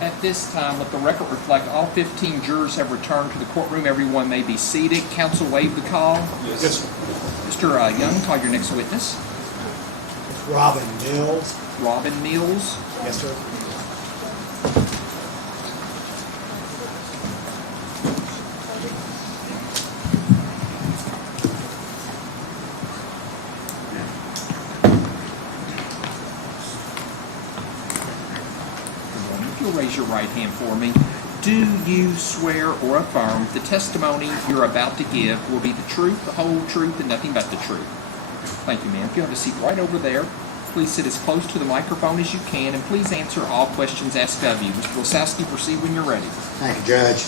At this time, let the record reflect all 15 jurors have returned to the courtroom. Everyone may be seated. Counsel waive the call. Yes. Mr. Young, call your next witness. Robin Mills. Robin Mills. Yes, sir. If you'll raise your right hand for me. Do you swear or affirm the testimony you're about to give will be the truth, the whole truth, and nothing but the truth? Thank you, ma'am. If you have a seat right over there, please sit as close to the microphone as you can, and please answer all questions asked of you. Mr. Lisowski, proceed when you're ready. Thank you, Judge.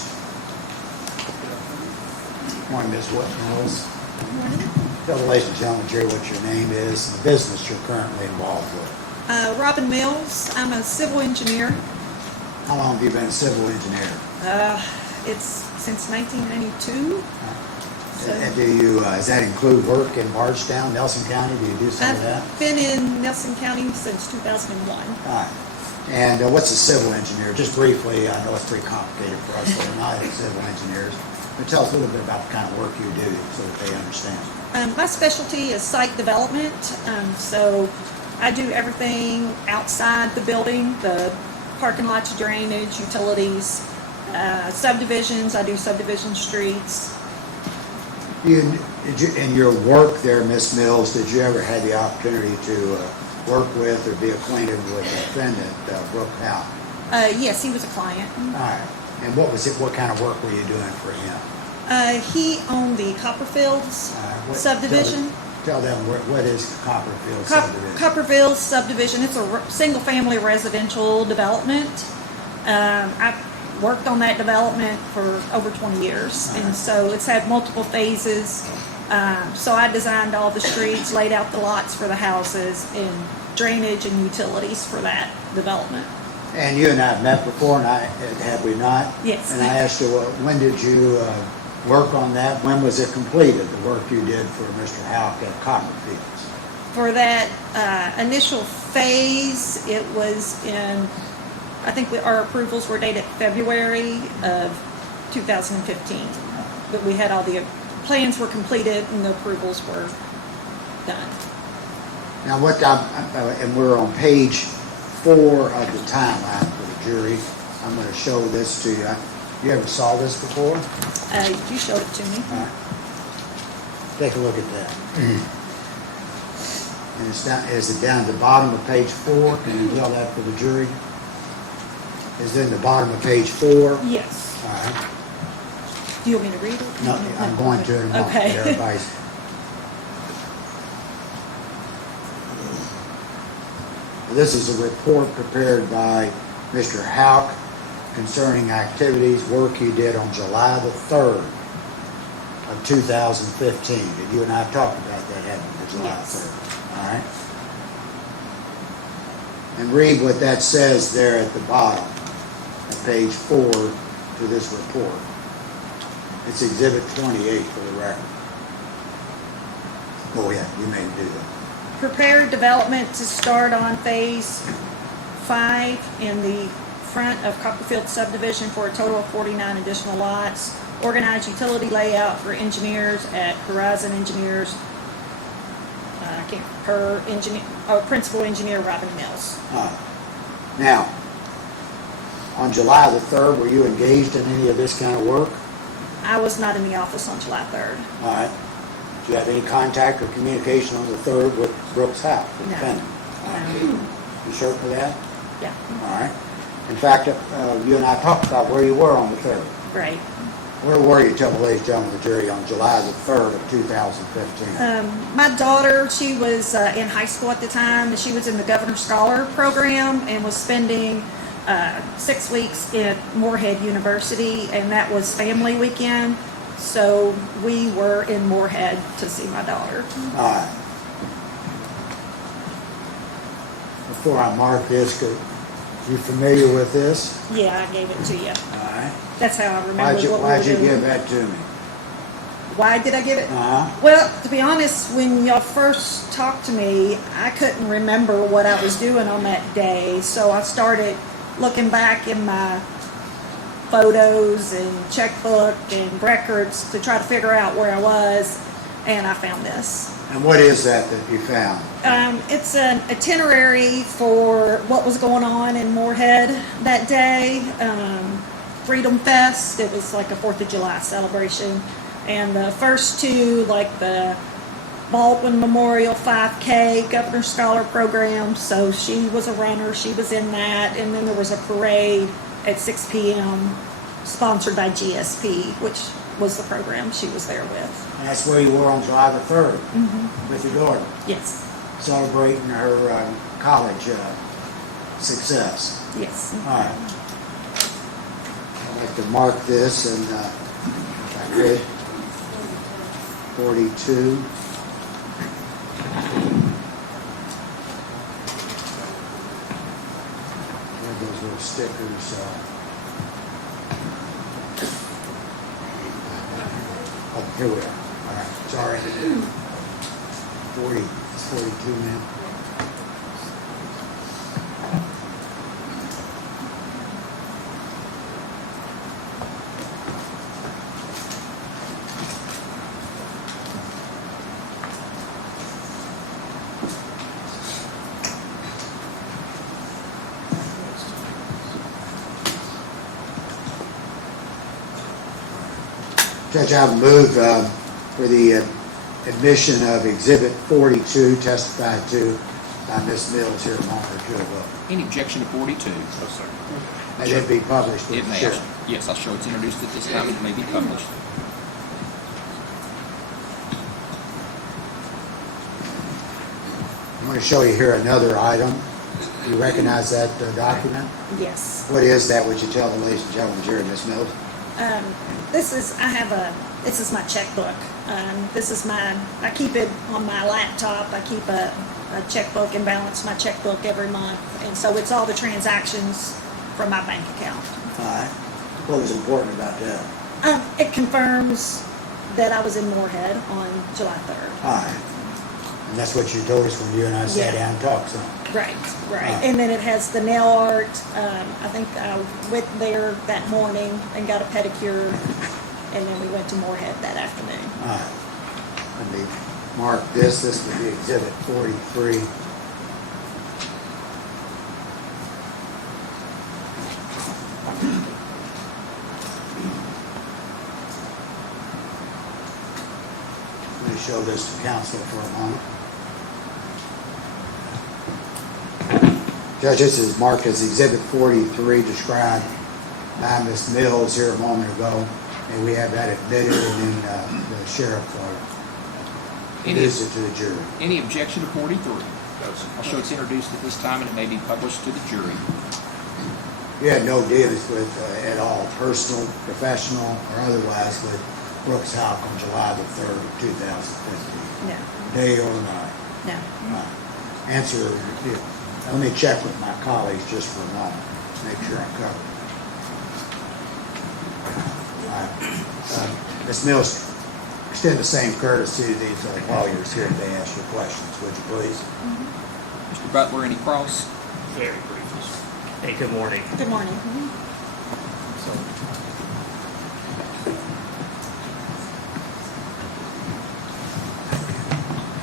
Good morning, Ms. Mills. Good morning. Tell the ladies and gentlemen, Jerry, what your name is and the business you're currently involved with. Robin Mills. I'm a civil engineer. How long have you been a civil engineer? It's since 1992. And does that include work in Bardstown, Nelson County? Do you do some of that? I've been in Nelson County since 2001. All right. And what's a civil engineer? Just briefly, I know it's pretty complicated for us that are not civil engineers, but tell us a little bit about the kind of work you do so that they understand. My specialty is site development, so I do everything outside the building, the parking lots, drainage, utilities, subdivisions. I do subdivision streets. In your work there, Ms. Mills, did you ever have the opportunity to work with or be acquainted with the defendant, Brooke Houck? Yes, he was a client. All right. And what kind of work were you doing for him? He owned the Copperfields subdivision. Tell them what is Copperfield subdivision? Copperfield subdivision. It's a single-family residential development. I worked on that development for over 20 years, and so it's had multiple phases. So I designed all the streets, laid out the lots for the houses, and drainage and utilities for that development. And you and I have met before, and have we not? Yes. And I asked you, when did you work on that? When was it completed, the work you did for Mr. Houck at Copperfields? For that initial phase, it was in, I think our approvals were dated February of 2015. But we had all the plans were completed and the approvals were done. Now, and we're on page 4 of the timeline for the jury. I'm going to show this to you. You ever saw this before? You showed it to me. All right. Take a look at that. And is it down at the bottom of page 4? Can you tell that for the jury? Is it in the bottom of page 4? Yes. All right. Do you want me to read it? No, I'm going to in a moment. Okay. Everybody's. This is a report prepared by Mr. Houck concerning activities, work he did on July the 3rd of 2015. And you and I talked about that, haven't we, July 3rd? All right. And read what that says there at the bottom of page 4 to this report. It's Exhibit 28 for the record. Go ahead, you may do that. Prepared development to start on phase 5 in the front of Copperfield subdivision for a total of 49 additional lots. Organized utility layout for engineers at Horizon Engineers. Principal engineer Robin Mills. Now, on July the 3rd, were you engaged in any of this kind of work? I was not in the office on July 3rd. All right. Do you have any contact or communication on the 3rd with Brooks Houck, the defendant? You sure for that? Yeah. All right. In fact, you and I talked about where you were on the 3rd. Right. Where were you, tell the ladies and gentlemen of the jury, on July the 3rd of 2015? My daughter, she was in high school at the time, and she was in the Governor Scholar program and was spending 6 weeks at Moorhead University, and that was family weekend. So we were in Moorhead to see my daughter. All right. Before I mark this, you familiar with this? Yeah, I gave it to you. All right. That's how I remember Why'd you give that to me? Why did I give it? Uh-huh. Well, to be honest, when y'all first talked to me, I couldn't remember what I was doing on that day. So I started looking back in my photos and checkbook and records to try to figure out where I was, and I found this. And what is that you found? It's an itinerary for what was going on in Moorhead that day. Freedom Fest, it was like a 4th of July celebration. And the first two, like the Baldwin Memorial 5K Governor Scholar Program, so she was a runner, she was in that. And then there was a parade at 6 p.m. sponsored by GSP, which was the program she was there with. And that's where you were on July the 3rd with your daughter, Yes, celebrating her college success. yes. All right. I'd like to mark this and if I could, 42. There's those little stickers. Oh, here we are. All right, sorry. 40, it's 42 now. Judge, I move for the admission of Exhibit 42 testified to by Ms. Mills here a moment or two ago. Any objection to 42? No, sir. May it be published with It the may. sheriff. Yes, I'll show it's introduced at this time and it may be published. I'm going to show you here another item. You recognize that document? Yes. What is that? Would you tell the ladies and gentlemen here, Ms. Mills? This is my checkbook. I keep it on my laptop. I keep a checkbook and balance my checkbook every month. And so it's all the transactions from my bank account. All right. What was important about that? It confirms that I was in Moorhead on July 3rd. All right. And that's what you told us when you and I sat Yeah. down and talked some. Right. And then it has the nail art. I think I went there that morning and got a pedicure, and then we went to Moorhead that afternoon. All right. Let me mark this. This would be Exhibit 43. Let me show this to council for a moment. Judge, this is marked as Exhibit 43, described by Ms. Mills here a moment ago. And we have that admitted, and then the sheriff introduced it to the jury. Any objection to 43? No, sir. I'll show it's introduced at this time and it may be published to the jury. You had no dealings with, at all, personal, professional, or otherwise, with Brooks Houck on July the 3rd of 2015, No, day or night. no. Answer, yeah. Let me check with my colleagues just for a moment, make sure I'm covered. Ms. Mills, extend the same courtesy to these lawyers here if they ask you questions, would you please? Mr. Butler, any cross? Very briefly. Hey, good morning. Good morning. So,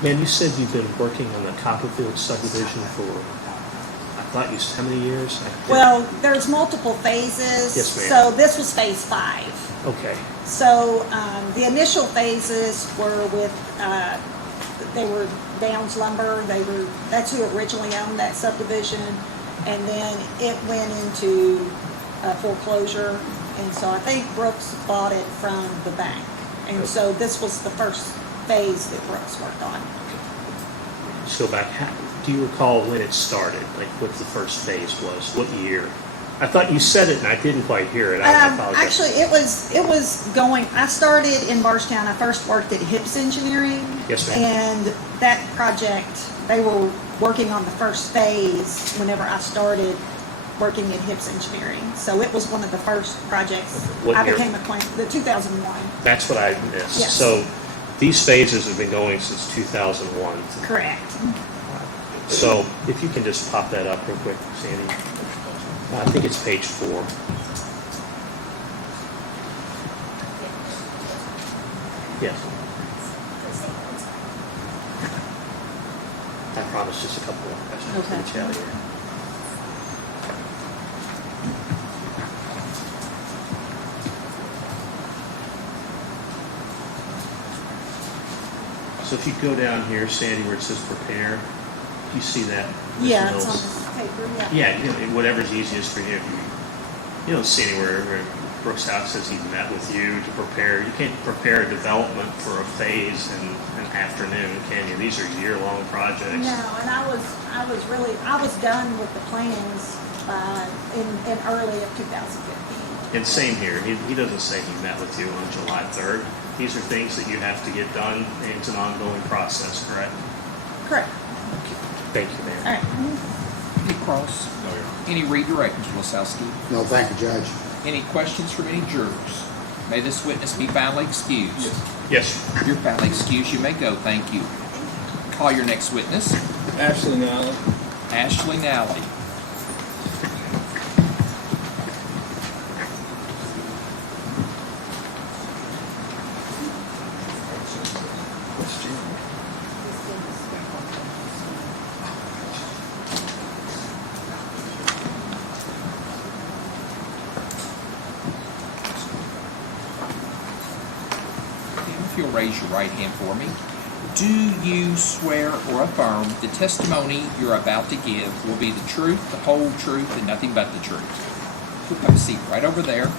man, you said you've been working on the Copperfield subdivision for, I thought you said, how many years? Well, there's multiple phases. Yes, ma'am. So this was phase 5. Okay, So the initial phases were with, they were Downs Lumber. That's who originally owned that subdivision. And then it went into foreclosure. And so I think Brooks bought it from the bank. And so this was the first phase that Brooks worked on. let's go back. Do you recall when it started? Like what the first phase was? What year? I thought you said it and I didn't quite hear it. I apologize. Actually, it was going. I started in Barstown. I first worked at Hips Engineering. Yes, ma'am. And that project, they were working on the first phase whenever I started working at Hips Engineering. So it was one of the first projects What I year? became acquainted. The 2001. That's what I missed. Yes. So these phases have been going since 2001. Correct. So if you can just pop that up real quick, Sandy. I think it's page 4. Yes. I promise just a couple more questions for Okay. the chat here. So if you go down here, Sandy, where it says prepare, you see that? Ms. Yeah, it's on Mills? this paper, yeah. Yeah, you know, whatever's easiest for you. You don't see anywhere where Brooks Houck says he met with you to prepare. You can't prepare a development for a phase in an afternoon, can you? These are year-long projects. No, and I was done with the plans in early of 2015. And same here. He doesn't say he met with you on July 3rd. These are things that you have to get done, and it's an ongoing process, correct? Correct. Thank you, ma'am. All right. Any cross? Any redirect, Mr. Lisowski? No, thank you, Judge. Any questions from any jurors? May this witness be foully excused. Yes, sir. You're foully excused. You may go. Thank you. Call your next witness. Ashley Nally. Ashley Nally. If you'll raise your right hand for me. Do you swear or affirm the testimony you're about to give will be the truth, the whole truth, and nothing but the truth? You'll have a seat right over there.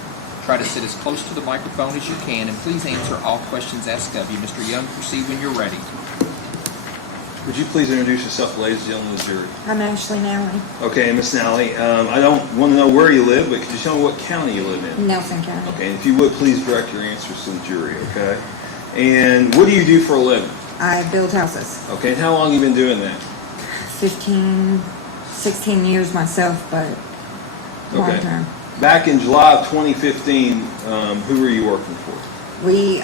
Try to sit as close to the microphone as you can, and please answer all questions asked of you. Mr. Young, proceed when you're ready. Would you please introduce yourself, ladies and gentlemen of the jury? I'm Ashley Nally, Okay, Miss Nally, I don't want to know where you live, but could you tell me what county you live in? Nelson County. Okay, and if you would, please direct your answers to the jury, okay? And what do you do for a living? I build houses. Okay, and how long have you been doing that? 15, 16 years myself, but long Okay. term. Back in July of 2015, who were you working for? We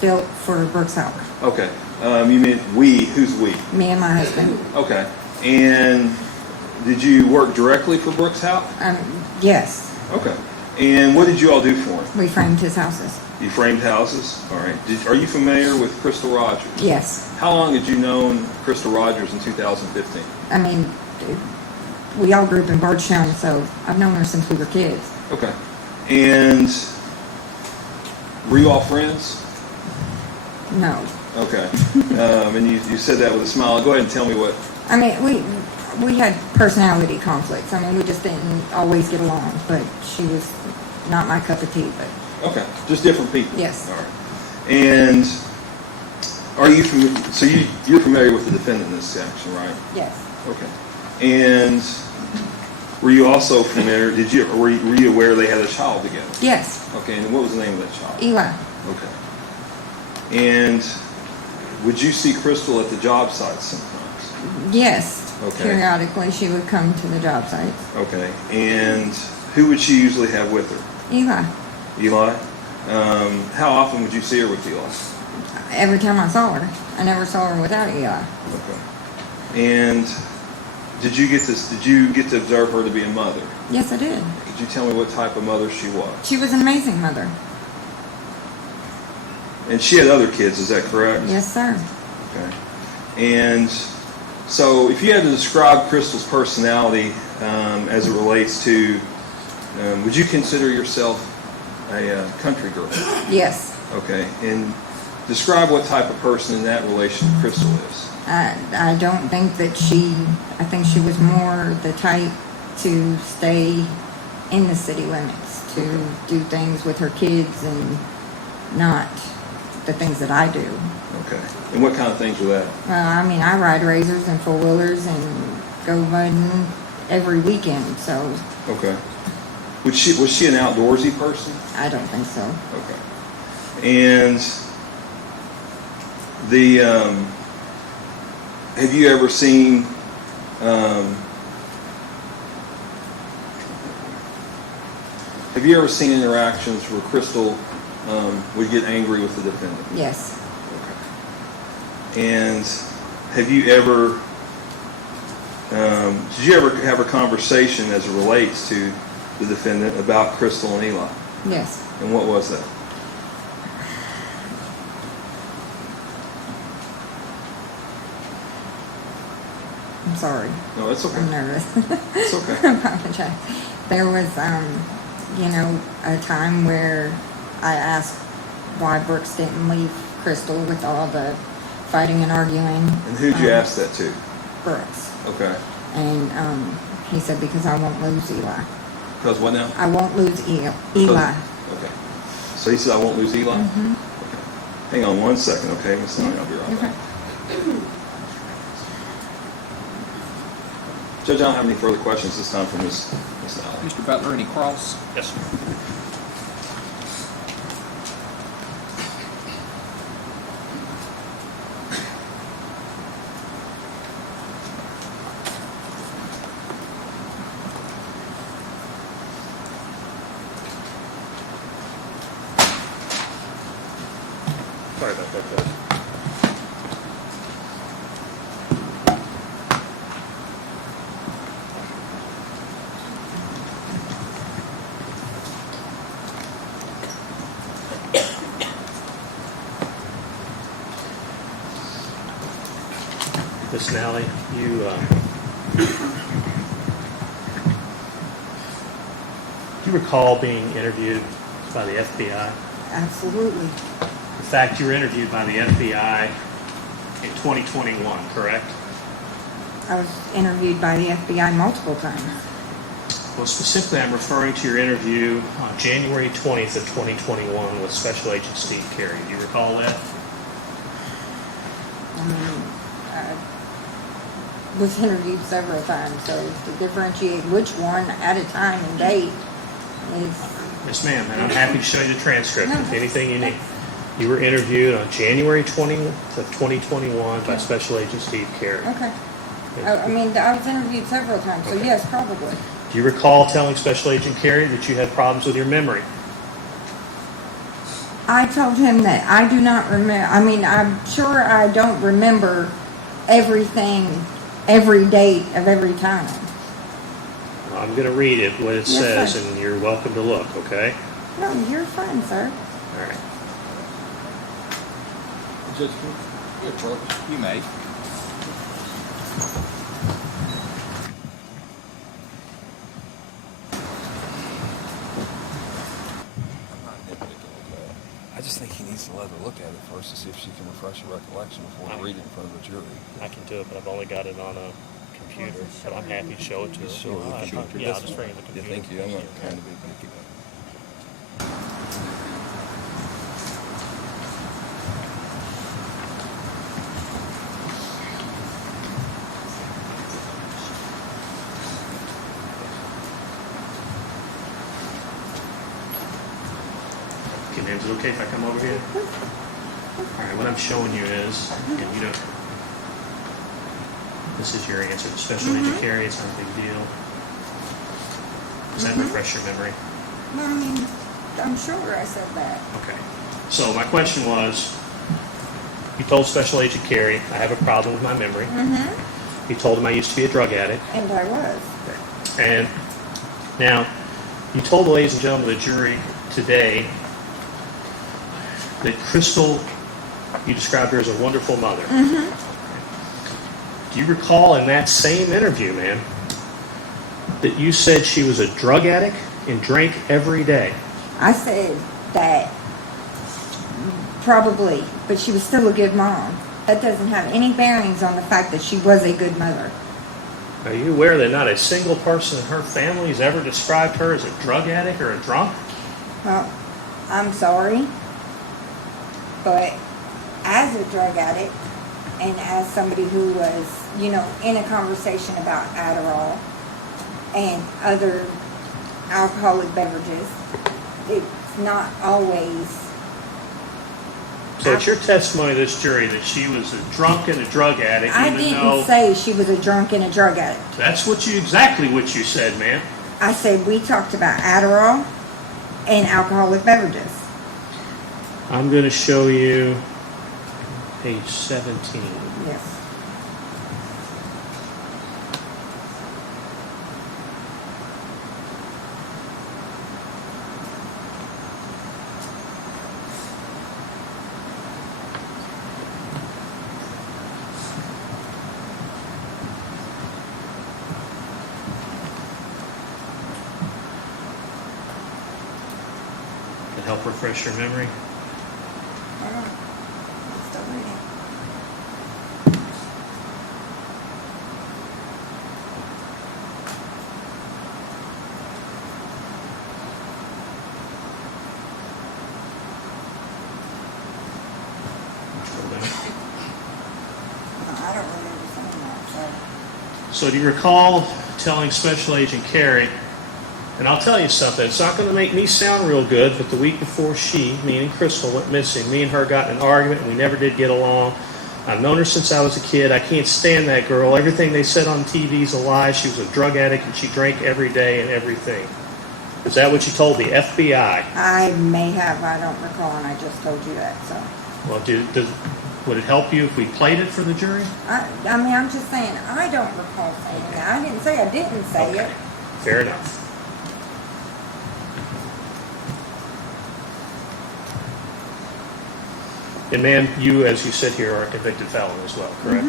built for Brooks Houck, Okay, you meant we, who's we? me and my husband. Okay, and did you work directly for Brooks Houck? Yes, Okay, and what did you all do for him? we framed his houses. You framed houses? All right. Are you familiar with Crystal Rogers? Yes. How long had you known Crystal Rogers in 2015? I mean, we all grew up in Bardstown, so I've known her since we were kids. Okay. And were you all friends? No. Okay. And you said that with a smile. Go ahead and tell me what. I mean, we had personality conflicts. I mean, we just didn't always get along, but she was not my cup of tea, but Okay. Just different people. yes. All right. And are you so you're familiar with the defendant in this action, right? Yes. Okay. And were you also familiar? Were you aware they had a child together? Yes. Okay. And what was the name of that child? Eli. Okay. And would you see Crystal at the job sites sometimes? Yes. Okay. Periodically, she would come to the job sites. Okay. And who would she usually have with her? Eli. Eli? How often would you see her with Eli? Every time I saw her. I never saw her without Eli. Okay. And did you get to observe her to be a mother? Yes, I did. Could you tell me what type of mother she was? She was an amazing mother. And she had other kids, is that correct? Yes, sir. Okay. And so if you had to describe Crystal's personality as it relates to, would you consider yourself a country girl? Yes. Okay. And describe what type of person in that relation Crystal is. I don't think that I think she was more the type to stay in the city limits, to do things with her kids and not the things that I do. Okay. And what kind of things are that? I mean, I ride razors and four-wheelers and go mudding every weekend, so Okay. Was she an outdoorsy person? I don't think so. Okay. And have you ever seen interactions where Crystal would get angry with the defendant? Yes. Okay. And have you ever Did you ever have a conversation as it relates to the defendant about Crystal and Eli? Yes. And what was that? I'm sorry. No, it's okay. I'm nervous. It's okay. I apologize. There was, a time where I asked why Brooks didn't leave Crystal with all the fighting and arguing. And who'd you ask that to? Brooks. Okay. And he said, because I won't lose Eli. Because what now? I won't lose Eli. Okay. So he said, I won't lose Eli? Mm-hmm. Okay. Hang on one second, okay? Miss Nally, I'll be right back. Judge, I don't have any further questions this time from Miss Nally. Mr. Butler, any cross? Yes, sir. Sorry about that, Judge. Miss Nally, you do you recall being interviewed by the FBI? Absolutely. In fact, you were interviewed by the FBI in 2021, correct? I was interviewed by the FBI multiple times. Well, specifically, I'm referring to your interview on January 20th of 2021 with Special Agent Steve Carey. Do you recall that? I mean, I was interviewed several times, so to differentiate which one at a time and date is... Yes, ma'am, and I'm happy to show you the transcript No, if anything you need. You were interviewed on January 20th of 2021 by Special Agent Steve Carey. Okay. I mean, I was interviewed several times, so Okay. yes, probably. Do you recall telling Special Agent Carey that you had problems with your memory? I told him that I do not remember. I mean, I'm sure I don't remember everything, every date of every time. Well, I'm going to read it, what it Yes, says, sir. and you're welcome to look, okay? No, you're fine, sir. All right. Judge, you may. I just think he needs to let her look at it first to see if she can refresh her recollection before we read it in front of the jury. I can do it, but I've only got it on a computer, but I'm happy to show it to her. Sure, we can. Yeah, I'll just bring it to the Yeah, computer. thank you. I'm not trying to be picky. Okay, ma'am, is it okay if I come over here? All right, what I'm showing you is, and you know, this is your answer to Special Agent Carey. It's not a big deal. Does that refresh your memory? I mean, I'm sure I said that. Okay. So my question was, you told Special Agent Carey, I have a problem with my memory. You told him I used to be a drug addict. And I was. And now, you told the ladies and gentlemen of the jury today that Crystal, you described her as a wonderful mother. Do you recall in that same interview, ma'am, that you said she was a drug addict and drank every day? I said that probably, but she was still a good mom. That doesn't have any bearings on the fact that she was a good mother. Are you aware that not a single person in her family has ever described her as a drug addict or a drunk? Well, I'm sorry, but as a drug addict and as somebody who was, in a conversation about Adderall and other alcoholic beverages, it's not always... So it's your testimony to this jury that she was a drunk and a drug addict, I even didn't though say she was a drunk and a drug addict. that's exactly what you said, ma'am. I said we talked about Adderall and alcoholic beverages. I'm going to show you page 17. Yes. and help refresh your memory? Still reading. I don't remember saying that, So do you recall telling Special Agent Carey, and I'll tell you something, it's not going to make me sound real good, but the week before she, meaning Crystal, went missing, me and her got in an argument and we never did get along. I've known her since I was a kid. I can't stand that girl. Everything they said on TV is a lie. She was a drug addict and she drank every day and everything. Is that what you told the FBI? I may have, I don't recall, and I just told you that, so. Well, would it help you if we played it for the jury? I mean, I'm just saying, I don't recall saying that. I didn't say I didn't say Okay. it. Fair enough. And ma'am, you, as you sit here, are a convicted felon as well, correct?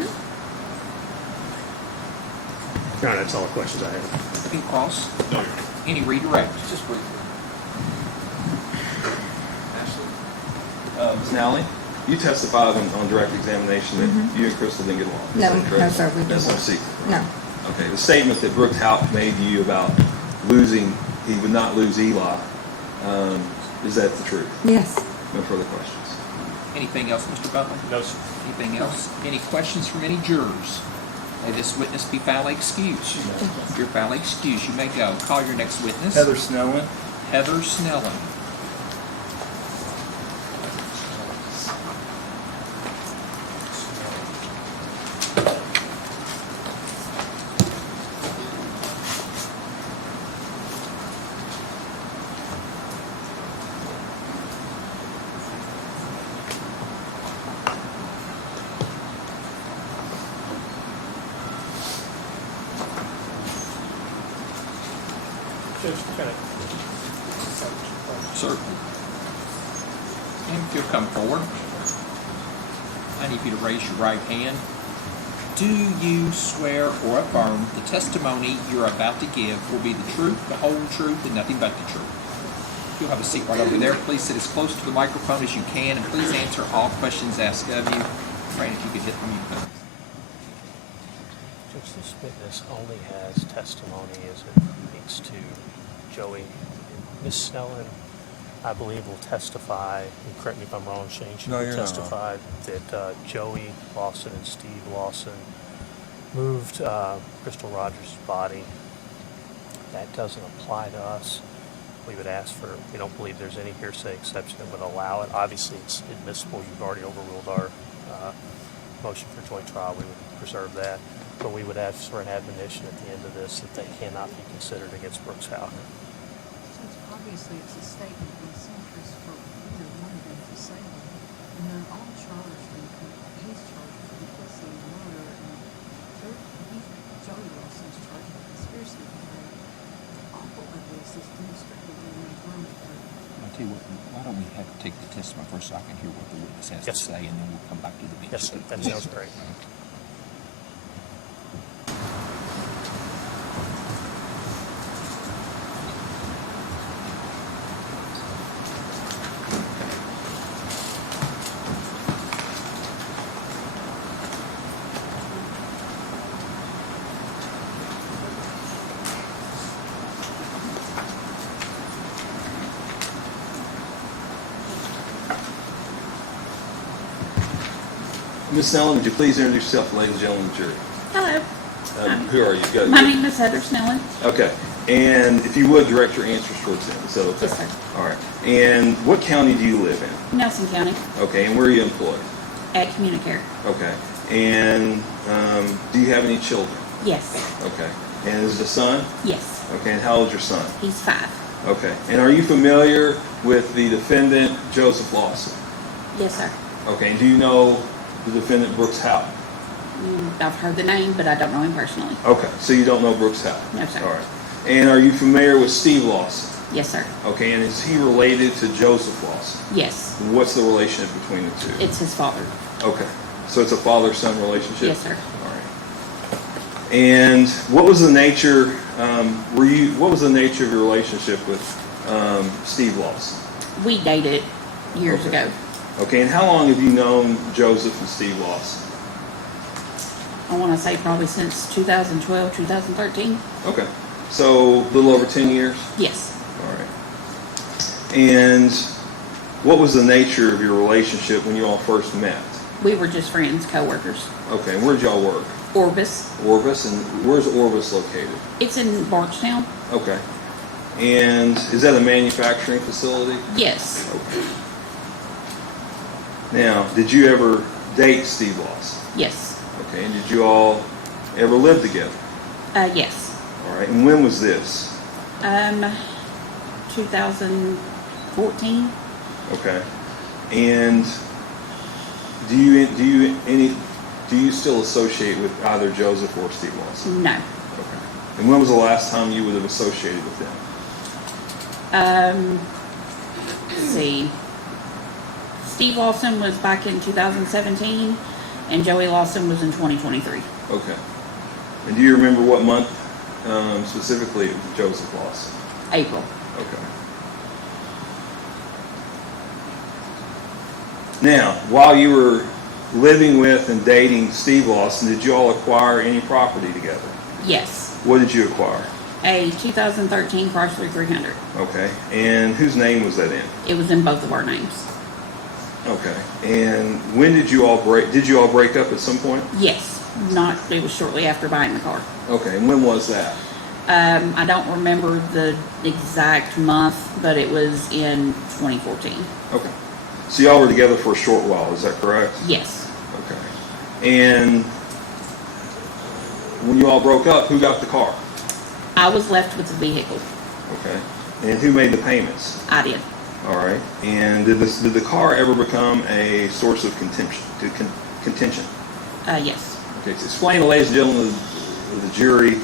No, that's all the questions I have. Any cross? No. Any redirect? Just briefly. Ms. Nally, you testified on direct examination that you and Crystal didn't get along. Is No, that correct? no, sir, we That's no didn't. secret. No. Okay, the statement that Brooks Houck made to you about losing, he would not lose Eli, is that the truth? Yes. No further questions. Anything else, Mr. Butler? No, sir. Anything else? Any questions from any jurors? May this witness be foully excused. If you're foully excused, you may go. Call your next witness. Heather Snellen. Heather Snellen. Certainly. And if you'll come forward, I need you to raise your right hand. Do you swear or affirm the testimony you're about to give will be the truth, the whole truth, and nothing but the truth? You'll have a seat right over there. Please sit as close to the microphone as you can, and please answer all questions asked of you. Brandon, if you could hit the mute button. Judge, this witness only has testimony as it relates to Joey. Ms. Snellen, I believe, will testify, and correct me if I'm wrong, Shane, she No, will you're not testify that Joey Lawson and Steve Lawson moved Crystal Rogers' body. That doesn't apply to us. We would ask for, we don't believe there's any hearsay exception that would allow it. Obviously, it's admissible. You've already overruled our motion for joint trial. We would preserve that. But we would ask for an admonition at the end of this that they cannot be considered against Brooks Houck. Since obviously it's a statement of interest for either one of them to say that, and they're all charged, and he's charged with complicity in murder, and Joey Lawson's charged with conspiracy to murder. All of this is demonstrated in the room. I'll tell you what, why don't we have to take the testimony first so I can hear what the witness has Yes, to say, and then we'll come back to the bench. Yes, sir. That sounds great. Ms. Snellen, would you please introduce yourself, ladies and gentlemen of the jury? Hello, Who are you? Go- my name is Heather Snellen. Okay, and if you would, direct your answers towards them. So, okay. Yes, sir. All right. And what county do you live in? Nelson County, Okay, and where are you employed? at Communicare. Okay. And do you have any children? Yes, Okay. And is it a son? yes, Okay, and how old is your son? he's 5. Okay. And are you familiar with the defendant, Joseph Lawson? Yes, sir. Okay, and do you know the defendant, Brooks Houck? I've heard the name, but I don't know him personally. Okay, so you don't know Brooks Houck? No, sir. All right. And are you familiar with Steve Lawson? Yes, sir. Okay, and is he related to Joseph Lawson? Yes, What's the relationship between the two? it's his father. Okay, so it's a father-son relationship? Yes, sir. All right. And what was the nature, what was the nature of your relationship with Steve Lawson? We dated years Okay. ago. Okay, and how long have you known Joseph and Steve Lawson? I want to say probably since 2012, 2013. Okay, so a little over 10 years? Yes. All right. And what was the nature of your relationship when you all first met? We were just friends, co-workers. Okay, and where'd y'all work? Orbis. Orvis, and where's Orvis located? It's in Barchtown. Okay. And is that a manufacturing facility? Yes. Okay. Now, did you ever date Steve Lawson? Yes. Okay, and did you all ever live together? Yes. All right, and when was this? 2014. Okay. And do you still associate with either Joseph or Steve Lawson? No. Okay. And when was the last time you would have associated with them? Let's see. Steve Lawson was back in 2017, and Joey Lawson was in 2023. Okay. And do you remember what month specifically Joseph Lawson? April. Okay. Now, while you were living with and dating Steve Lawson, did you all acquire any property together? Yes. What did you acquire? A 2013 Chrysler 300. Okay. And whose name was that in? It was in both of our names. Okay. And when did you all break? Did you all break up at some point? Yes. It was shortly after buying the car. Okay. And when was that? I don't remember the exact month, but it was in 2014. Okay. So y'all were together for a short while. Is that correct? Yes. Okay. And when you all broke up, who got the car? I was left with the vehicle. Okay. And who made the payments? I did. All right. And did the car ever become a source of contention? Yes. Okay. So explain to ladies and gentlemen of the jury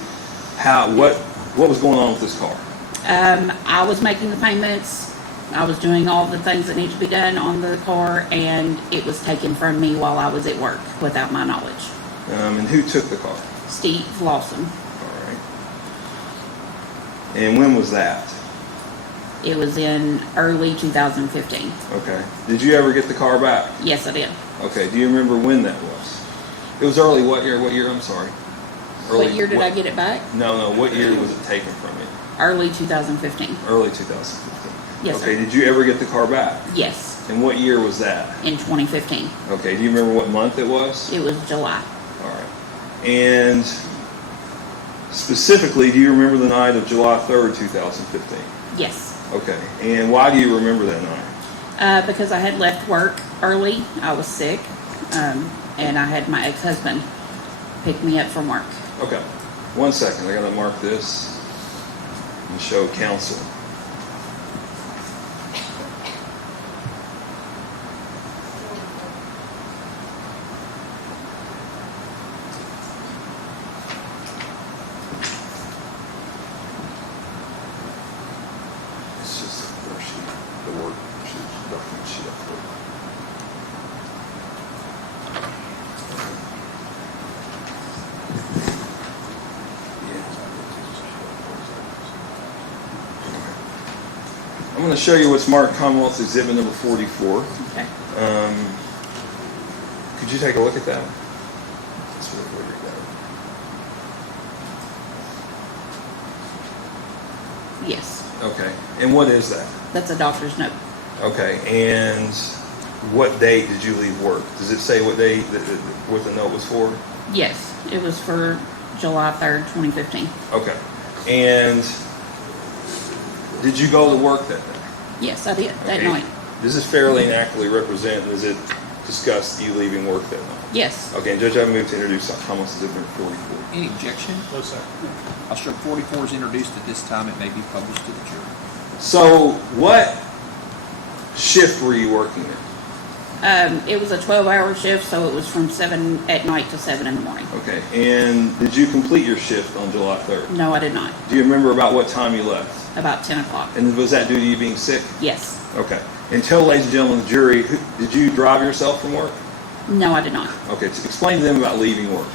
what was going on with this car. I was making the payments. I was doing all the things that need to be done on the car, and it was taken from me while I was at work without my knowledge. And who took the car? Steve Lawson. All right. And when was that? It was in early 2015. Okay. Did you ever get the car back? Yes, I did. Okay. Do you remember when that was? It was early what year? What year? I'm sorry. What year did I get it back? No. What year was it taken from you? Early 2015. Early 2015. Yes, Okay. sir. Did you ever get the car back? Yes, And what year was that? in 2015. Okay. Do you remember what month it was? It was July. All right. And specifically, do you remember the night of July 3rd, 2015? Yes. Okay. And why do you remember that night? Because I had left work early. I was sick, and I had my ex-husband pick me up from work. Okay. 1 second. I got to mark this and show counsel. It's just the worksheet, the work sheet, document sheet up there. I'm going to show you what's marked Commonwealth Exhibit number 44. Okay. Could you take a look at that? Let's see where you got it. Yes. Okay. And what is that? That's a doctor's note. Okay. And what date did you leave work? Does it say what day what the note was for? Yes. It was for July 3rd, 2015. Okay. And did you go to work that day? Yes, I did that Okay. night. Does this fairly and accurately represent, does it discuss you leaving work that night? Yes. Okay, and Judge, I move to introduce Commonwealth Exhibit 44. Any objection? No, sir. I'll show 44 is introduced at this time. It may be published to the jury. So, what shift were you working in? It was a 12-hour shift, so it was from 7 at night to 7 in the morning. Okay, and did you complete your shift on July 3rd? No, I did not. Do you remember about what time you left? About 10 o'clock. And was that due to you being sick? Yes. Okay. And tell ladies and gentlemen of the jury, did you drive yourself from work? No, I did not. Okay, so explain to them about leaving work.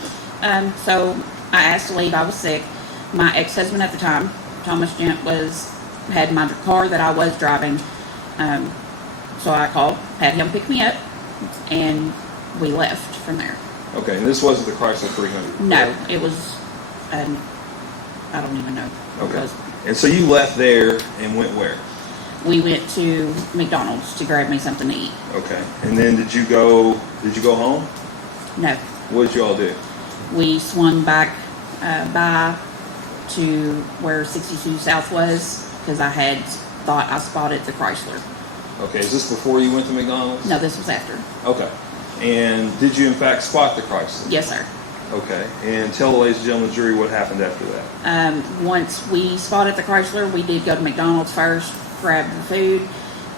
So I asked to leave. I was sick. My ex-husband at the time, Thomas Gent, had my car that I was driving, So I called, had him pick me up, and we left from there. Okay, and this wasn't the Chrysler 300? No, it was, I don't even know. what it Okay. was. And so you left there and went where? We went to McDonald's to grab me something to eat. Okay. And then did you go home? No, What did you all do? we swung back by to where 62 South was because I had thought I spotted the Chrysler. Okay, is this before you went to McDonald's? No, this was after. Okay. And did you in fact spot the Chrysler? Yes, sir. Okay. And tell the ladies and gentlemen of the jury what happened after that. Once we spotted the Chrysler, we did go to McDonald's first, grab the food.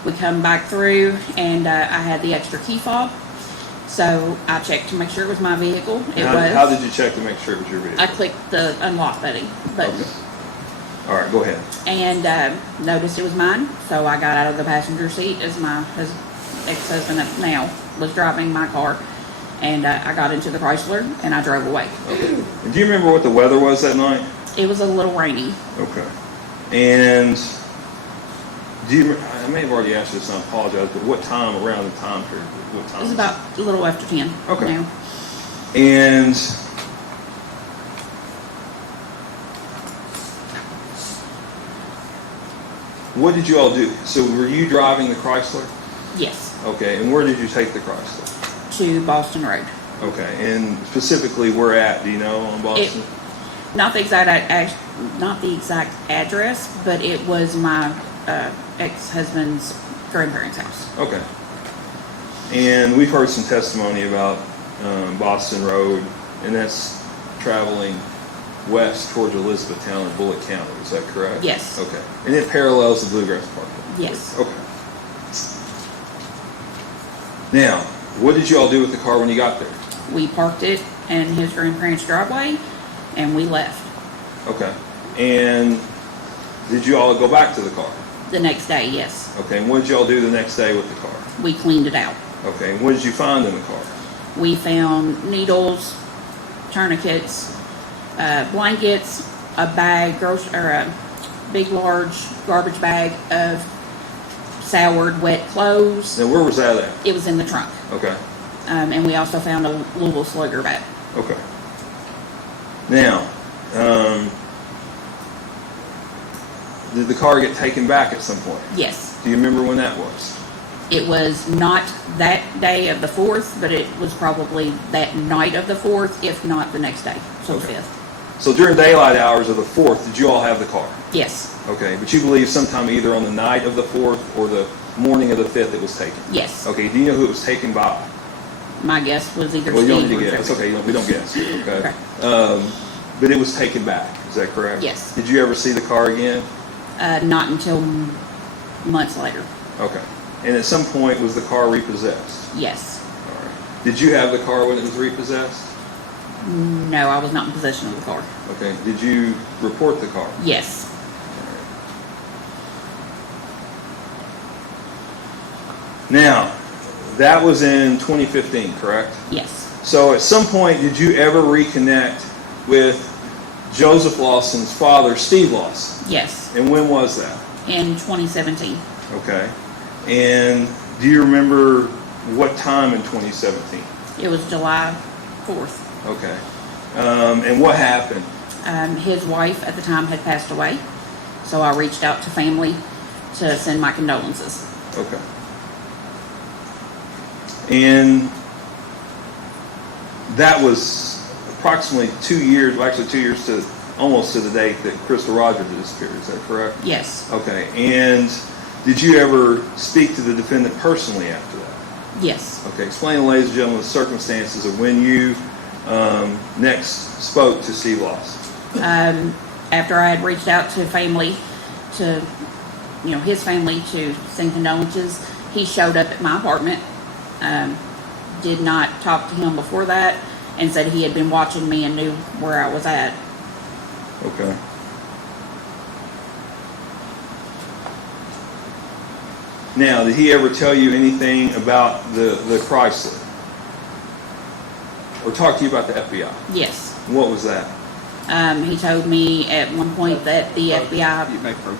We come back through, and I had the extra key fob. So I checked to make sure it was my vehicle. It was. How did you check to make sure it was your vehicle? I clicked the unlock button. Okay. All right, go ahead. And noticed it was mine. So I got out of the passenger seat as my ex-husband now was driving my car. And I got into the Chrysler and I drove away. Okay. And do you remember what the weather was that night? It was a little rainy. Okay. And I may have already asked this and I apologize, but what time around the time period? What time? It was about a little after 10. Okay. Now. And what did you all do? So were you driving the Chrysler? Yes, Okay. And where did you take the Chrysler? to Boston Road. Okay. And specifically where at? Do you know on Boston? Not the exact address, but it was my ex-husband's grandparents' house. Okay. And we've heard some testimony about Boston Road, and that's traveling west towards Elizabethtown or Bullitt County. Is that correct? Yes. Okay. And it parallels the Bluegrass Park. Yes. Okay. Now, what did you all do with the car when you got there? We parked it in his grandparents' driveway, and we left. Okay. And did you all go back to the car? The next day, yes. Okay. And what did you all do the next day with the car? We cleaned it out. Okay. And what did you find in the car? We found needles, tourniquets, blankets, a bag, a big, large garbage bag of soured, wet clothes. Now, where was that at? It was in the trunk. Okay. And we also found a Louisville Slugger bag. Okay. Now, did the car get taken back at some point? Yes. Do you remember when that was? It was not that day of the 4th, but it was probably that night of the 4th, if not the next day, so the Okay. 5th. So during daylight hours of the 4th, did you all have the car? Yes. Okay, but you believe sometime either on the night of the 4th or the morning of the 5th it was taken? Yes. Okay, do you know who it was taken by? My guess was either Well, you don't Steve need or to guess. Trevor. Okay, we don't guess. Okay. Okay. But it was taken back, is that correct? Yes. Did you ever see the car again? Not until months later. Okay. And at some point, was the car repossessed? Yes. All right. Did you have the car when it was repossessed? No, I was not in possession of the car. Okay. Did you report the car? Yes. Now, that was in 2015, correct? Yes. So at some point, did you ever reconnect with Joseph Lawson's father, Steve Lawson? Yes. And when was that? In 2017. Okay. And do you remember what time in 2017? It was July 4th. Okay. And what happened? His wife at the time had passed away, so I reached out to family to send my condolences. Okay. And that was approximately 2 years, well, actually 2 years to almost to the date that Crystal Rogers disappeared. Is that correct? Yes. Okay. And did you ever speak to the defendant personally after that? Yes. Okay. Explain, ladies and gentlemen, the circumstances of when you next spoke to Steve Lawson. After I had reached out to family, to his family, to send condolences, he showed up at my apartment. Did not talk to him before that, and said he had been watching me and knew where I was at. Okay. Now, did he ever tell you anything about the Chrysler? Or talk to you about the FBI? Yes. What was that? He told me at one point that the FBI. You may approach.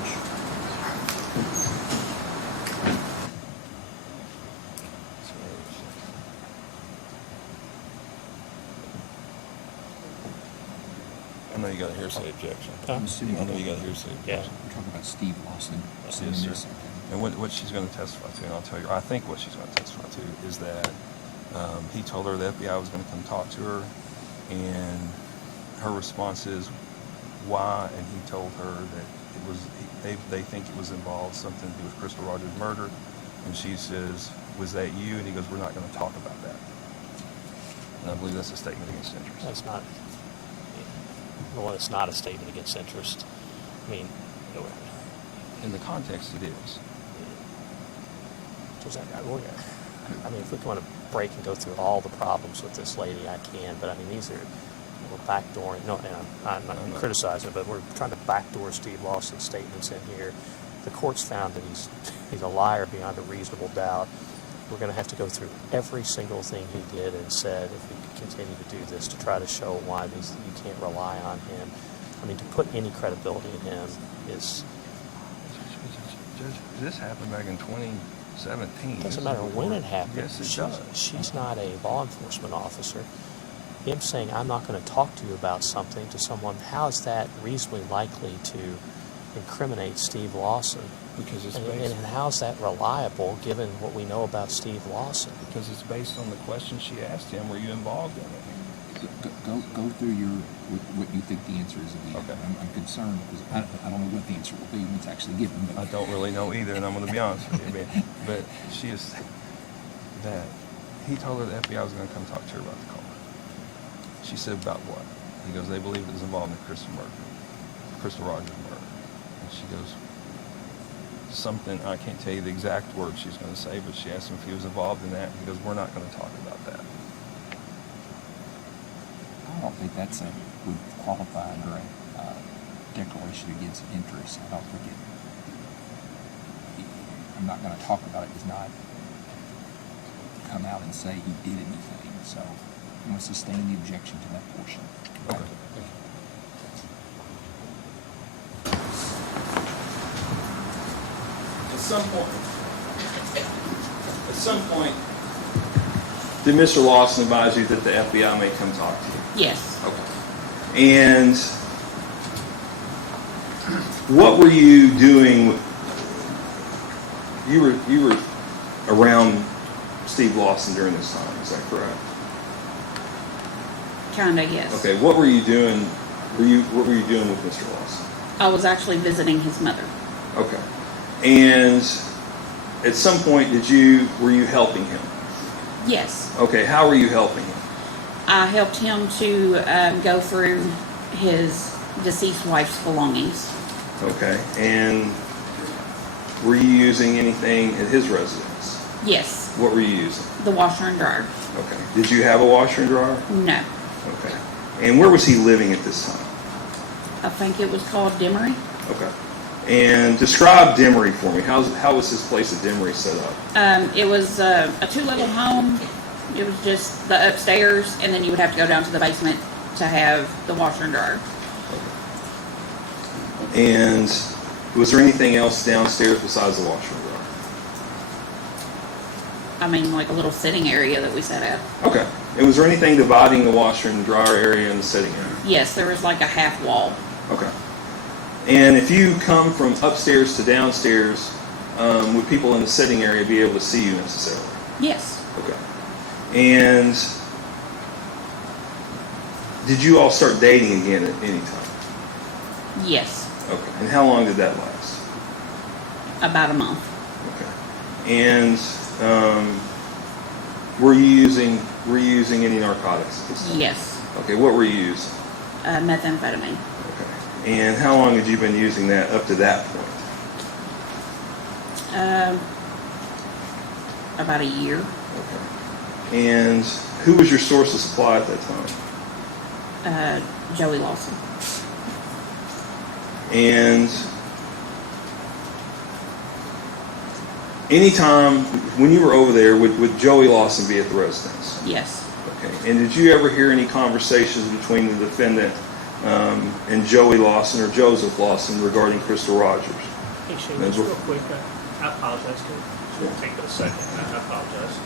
you got a hearsay objection. I'm assuming I know you got a hearsay Yeah. objection. we're talking about Steve Lawson sending Yes, sir. this. And what she's going to testify to, and I'll tell you, I think what she's going to testify to is that he told her the FBI was going to come talk to her, and her response is, why? And he told her that it was they think it was involved something to do with Crystal Rogers' murder, and she says, was that you? And he goes, we're not going to talk about that. And I believe that's a statement against interest. That's not, well, it's not a statement against interest. I mean, In the context, it is. I mean, if we want to break and go through all the problems with this lady, I can, but I mean, these are, we're backdooring, no, and I'm not criticizing, but we're trying to backdoor Steve Lawson's statements in here. The court's found that he's a liar beyond a reasonable doubt. We're going to have to go through every single thing he did and said if we could continue to do this to try to show why you can't rely on him. I mean, to put any credibility in him is... Judge, this happened back in 2017. It doesn't matter when it happened. Yes, it does. She's not a law enforcement officer. Him saying, I'm not going to talk to you about something to someone, how is that reasonably likely to incriminate Steve Lawson? Because it's And based, how's that reliable given what we know about Steve Lawson? because it's based on the question she asked him. Were you involved in it? Go through what you think the answer is again. Okay. I'm concerned because I don't know what the answer will be when it's actually given. I But don't really know either, and I'm going to be honest with you. But she is that he told her the FBI was going to come talk to her about the car. She said, about what? He goes, they believe it was involved in Crystal Rogers' murder. And she goes, something, I can't tell you the exact words she's going to say, but she asked him if he was involved in that. He goes, we're not going to talk about that. I don't think would qualify under a declaration against interest. I don't think it. I'm not going to talk about it. Does not come out and say he did anything. So I'm going to sustain the objection to that portion. Okay. At some point, did Mr. Lawson advise you that the FBI may come talk to you? Yes. Okay. And what were you doing? You were around Steve Lawson during this time. Is that correct? Kinda, yes. Okay. What were you doing? What were you doing with Mr. Lawson? I was actually visiting his mother. Okay. And at some point, were you helping him? Yes. Okay. How were you helping him? I helped him to go through his deceased wife's belongings. Okay. And were you using anything at his residence? Yes. What were you using? The washer and dryer. Okay. Did you have a washer and dryer? No. Okay. And where was he living at this time? I think it was called Demery. Okay. And describe Demery for me. How was his place at Demery set up? It was a two-level home. It was just the upstairs, and then you would have to go down to the basement to have the washer and dryer. And was there anything else downstairs besides the washer and dryer? I mean, like a little sitting area that we set up. Okay. And was there anything dividing the washer and dryer area and the sitting area? Yes, there was like a half wall. Okay. And if you come from upstairs to downstairs, would people in the sitting area be able to see you necessarily? Yes. Okay. And did you all start dating again at any time? Yes. Okay. And how long did that last? About a month. Okay. And were you using any narcotics at this time? Yes. Okay. What were you using? Methamphetamine. Okay. And how long had you been using that up to that point? About a year. Okay. And who was your source of supply at that time? Joey Lawson. And anytime when you were over there, would Joey Lawson be at the residence? Yes. Okay. And did you ever hear any conversations between the defendant and Joey Lawson or Joseph Lawson regarding Crystal Rogers? Hey, Shane, just real quick, I apologize. It's going to take a second. I apologize.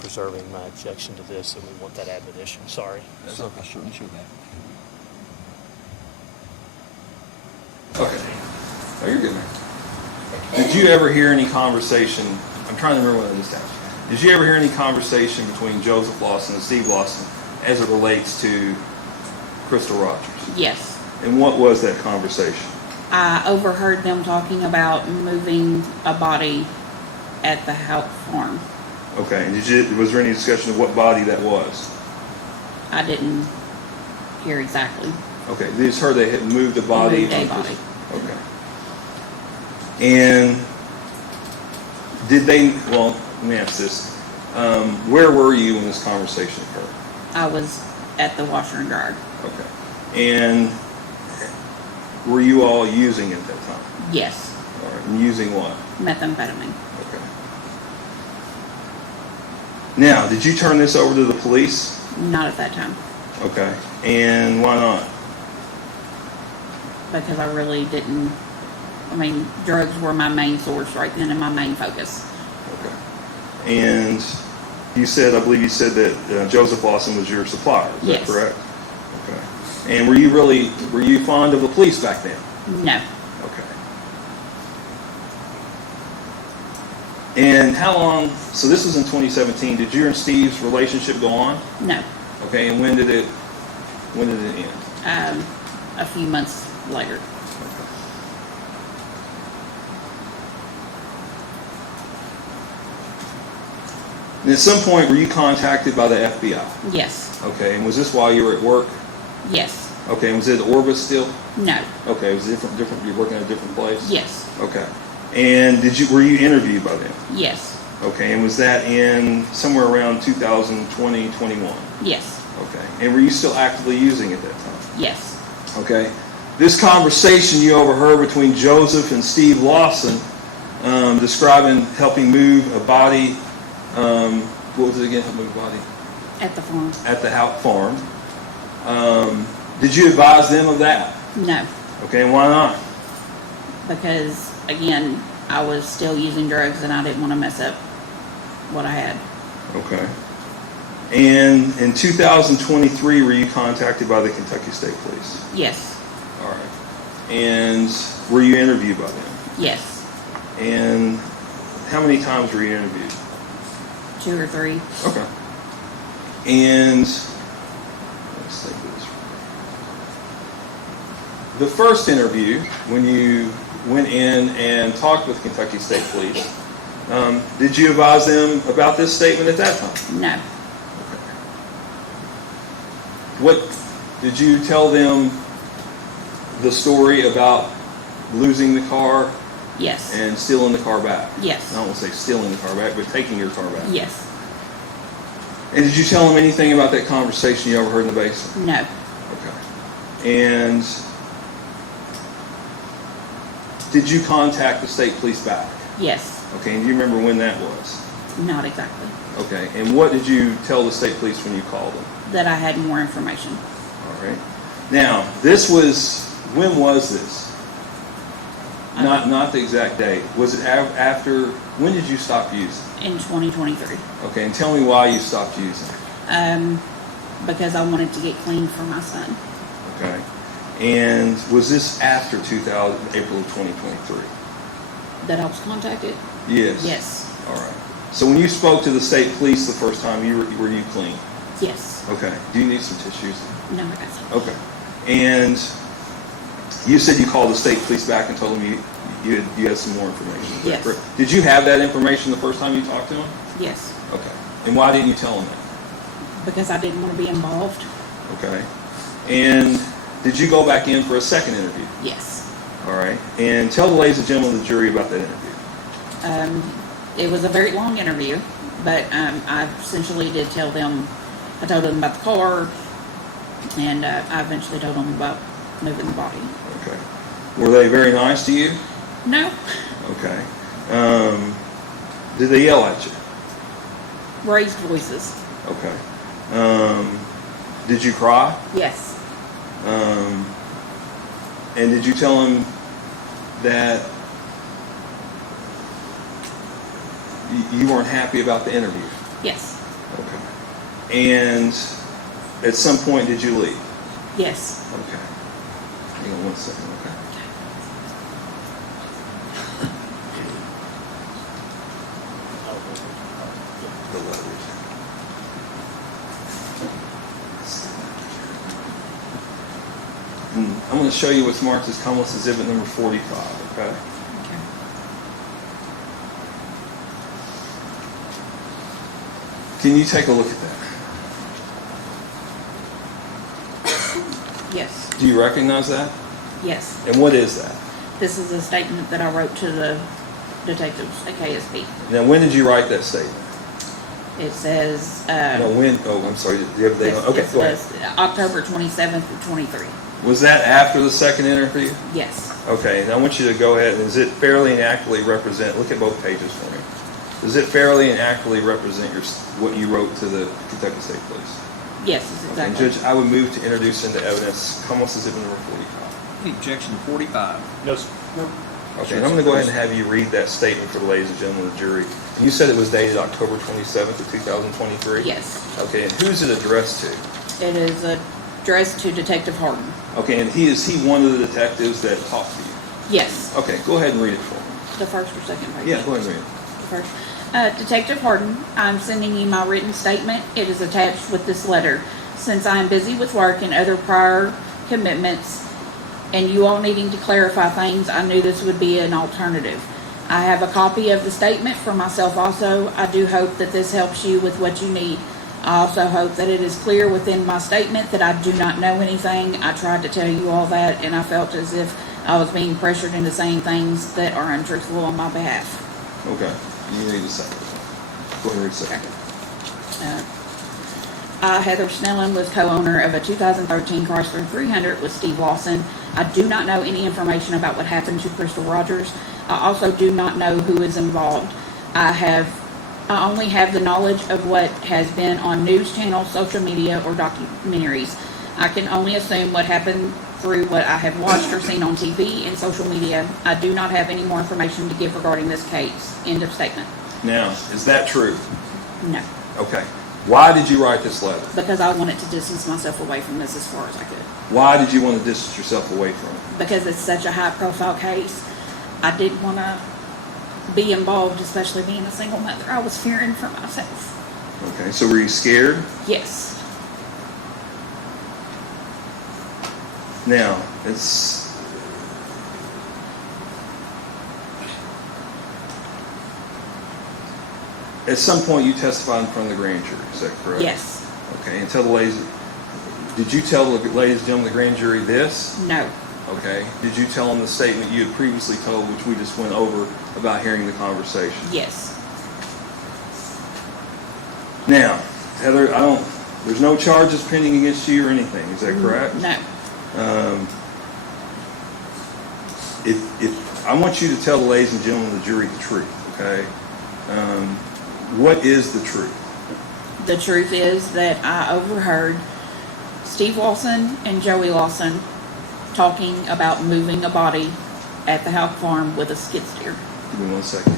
preserving my objection to this, and we want that admonition. Sorry. That's okay. Certainly show that. Okay. Oh, you're good, man. Did you ever hear any conversation? I'm trying to remember when this happened. Did you ever hear any conversation between Joseph Lawson and Steve Lawson as it relates to Crystal Rogers? Yes. And what was that conversation? I overheard them talking about moving a body at the Houck farm. Okay. And was there any discussion of what body that was? I didn't hear exactly. Okay. They just heard they had moved a body. Moved a body. Okay. And did they, well, let me ask this. Where were you when this conversation occurred? I was at the washer and dryer. Okay. And were you all using at that time? Yes. All right. And using what? Methamphetamine. Okay. Now, did you turn this over to the police? Not at that time. Okay. And why not? Because I really didn't. I mean, drugs were my main source right then and my main focus. Okay. And you said, I believe you said that Joseph Lawson was your supplier. Is Yes. that correct? Okay. And were you fond of the police back then? No. Okay. And how long, so this was in 2017, did your and Steve's relationship go on? No. Okay, and when did it end? A few months later. And at some point, were you contacted by the FBI? Yes. Okay, and was this while you were at work? Yes. Okay, and was it Orbis still? No. Okay, it was different, you're working at a different place? Yes. Okay. And were you interviewed by them? Yes. Okay, and was that in somewhere around 2020, 21? Yes. Okay, and were you still actively using at that time? Yes. Okay. This conversation you overheard between Joseph and Steve Lawson, describing helping move a body, what was it again, help move a body? At the farm. At the Houck farm. Did you advise them of that? No. Okay, and why not? Because, again, I was still using drugs and I didn't want to mess up what I had. Okay. And in 2023, were you contacted by the Kentucky State Police? Yes. All right. And were you interviewed by them? Yes. And how many times were you interviewed? 2 or 3. Okay. And let's think of this. The first interview, when you went in and talked with Kentucky State Police, did you advise them about this statement at that time? No. What did you tell them the story about losing the car Yes. and stealing the car back? Yes. I don't want to say stealing the car back, but taking your car back. Yes. And did you tell them anything about that conversation you overheard in the basement? No. Okay. And did you contact the state police back? Yes. Okay, and do you remember when that was? Not exactly. Okay, and what did you tell the state police when you called them? That I had more information. All right. Now, when was this? Not the exact date. Was it after, when did you stop using? In 2023. Okay, and tell me why you stopped using. Because I wanted to get clean for my son. Okay. And was this after April of 2023? That I was contacted? Yes. Yes. All right. So when you spoke to the state police the first time, were you clean? Yes. Okay. Do you need some tissues? No, I got some. Okay. And you said you called the state police back and told them you had some more information. Is that Yes. correct? Did you have that information the first time you talked to them? Yes. Okay. And why didn't you tell them that? Because I didn't want to be involved. Okay. And did you go back in for a second interview? Yes. All right. And tell the ladies and gentlemen of the jury about that interview. It was a very long interview, but I essentially did tell them, I told them about the car, and I eventually told them about moving the body. Okay. Were they very nice to you? No. Okay. Did they yell at you? Raised voices. Okay. Did you cry? Yes. And did you tell them that you weren't happy about the interview? Yes. Okay. And at some point, did you leave? Yes. Okay. Hang on one second, okay? The letters. And I'm going to show you what's marked as Commonwealth Exhibit number 45, okay? Can you take a look at that? Yes. Do you recognize that? Yes. And what is that? This is a statement that I wrote to the detectives at KSP. Now, when did you write that statement? It says, No, when? Oh, I'm sorry. Do you have the date on? Okay, go ahead. October 27th of 23. Was that after the second interview? Yes. Okay, now I want you to go ahead. Does it fairly and accurately represent? Look at both pages for me. Does it fairly and accurately represent what you wrote to the Kentucky State Police? Yes, it's Okay, exactly. Judge, I would move to introduce into evidence Commonwealth Exhibit number 45. Any objection to 45? No, sir. Okay, and I'm going to go ahead and have you read that statement for the ladies and gentlemen of the jury. You said it was dated October 27th of 2023? Yes. Okay, and who's it addressed to? It is addressed to Detective Harden. Okay, and is he one of the detectives that talked to you? Yes. Okay, go ahead and read it for me. The first or second page? Yeah, go ahead and read it. The first. Detective Harden, I'm sending you my written statement. It is attached with this letter. Since I am busy with work and other prior commitments, and you all needing to clarify things, I knew this would be an alternative. I have a copy of the statement for myself also. I do hope that this helps you with what you need. I also hope that it is clear within my statement that I do not know anything. I tried to tell you all that, and I felt as if I was being pressured into saying things that are untruthful on my behalf. Okay, you read the second. Go ahead and read the second. I, Heather Snellen, was co-owner of a 2013 Chrysler 300 with Steve Lawson. I do not know any information about what happened to Crystal Rogers. I also do not know who is involved. I only have the knowledge of what has been on news channels, social media, or documentaries. I can only assume what happened through what I have watched or seen on TV and social media. I do not have any more information to give regarding this case. End of statement. Now, is that true? No. Okay. Why did you write this letter? Because I wanted to distance myself away from this as far as I could. Why did you want to distance yourself away from it? Because it's such a high-profile case. I didn't want to be involved, especially being a single mother. I was fearing for myself. Okay, so were you scared? Yes. Now, at some point you testified in front of the grand jury, is that correct? Yes. Okay, and tell the ladies, did you tell the ladies and gentlemen of the grand jury this? No. Okay. Did you tell them the statement you had previously told, which we just went over about hearing the conversation? Yes. Now, Heather, there's no charges pending against you or anything, is that correct? No. If I want you to tell the ladies and gentlemen of the jury the truth, okay? What is the truth? The truth is that I overheard Steve Lawson and Joey Lawson talking about moving a body at the Houck farm with a skid steer. Give me 1 second.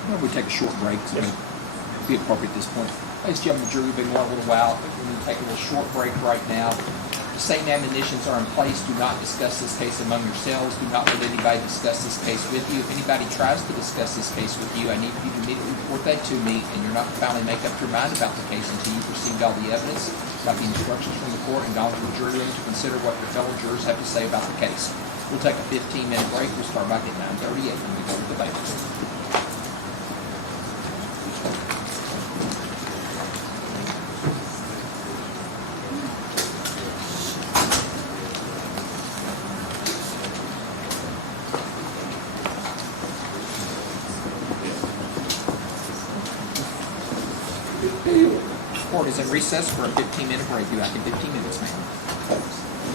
Why don't we take a short break? So it'd be appropriate at this point. Ladies and gentlemen, the jury, we've been going a little while. I think we need to take a little short break right now. The same admonitions are in place. Do not discuss this case among yourselves. Do not let anybody discuss this case with you. If anybody tries to discuss this case with you, I need you to immediately report that to me, and you're not to finally make up your mind about the case until you've received all the evidence, got the instructions from the court, and gone to the jury room to consider what your fellow jurors have to say about the case. We'll take a 15-minute break. We'll start back at 9:38 when we go to the debate. Court is in recess for a 15-minute break. You have 15 minutes, ma'am.